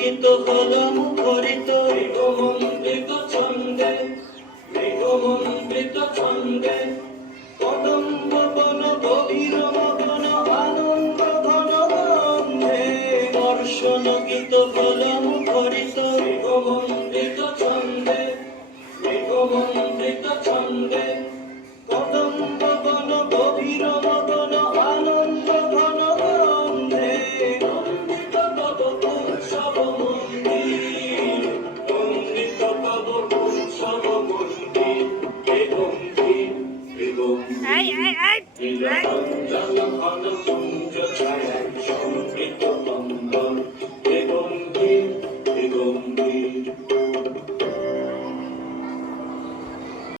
গীত হলো মুখরিত মন্ত্রিত ছন্দে মন্ত্রিত ছন্দে কদম্ব বন গভীর মগন আনন্দ ঘন গন্ধে দর্শন গীত হলো মুখরিত মন্ত্রিত ছন্দে মন্ত্রিত ছন্দে কদম্ব বন গভীর মগন আনন্দ ঘন গন্ধে নন্দিত তব উৎসব মন্দির নন্দিত তব উৎসব মন্দির হে গম্ভীর হে গম্ভীর নীলকণ্ঠন ঘন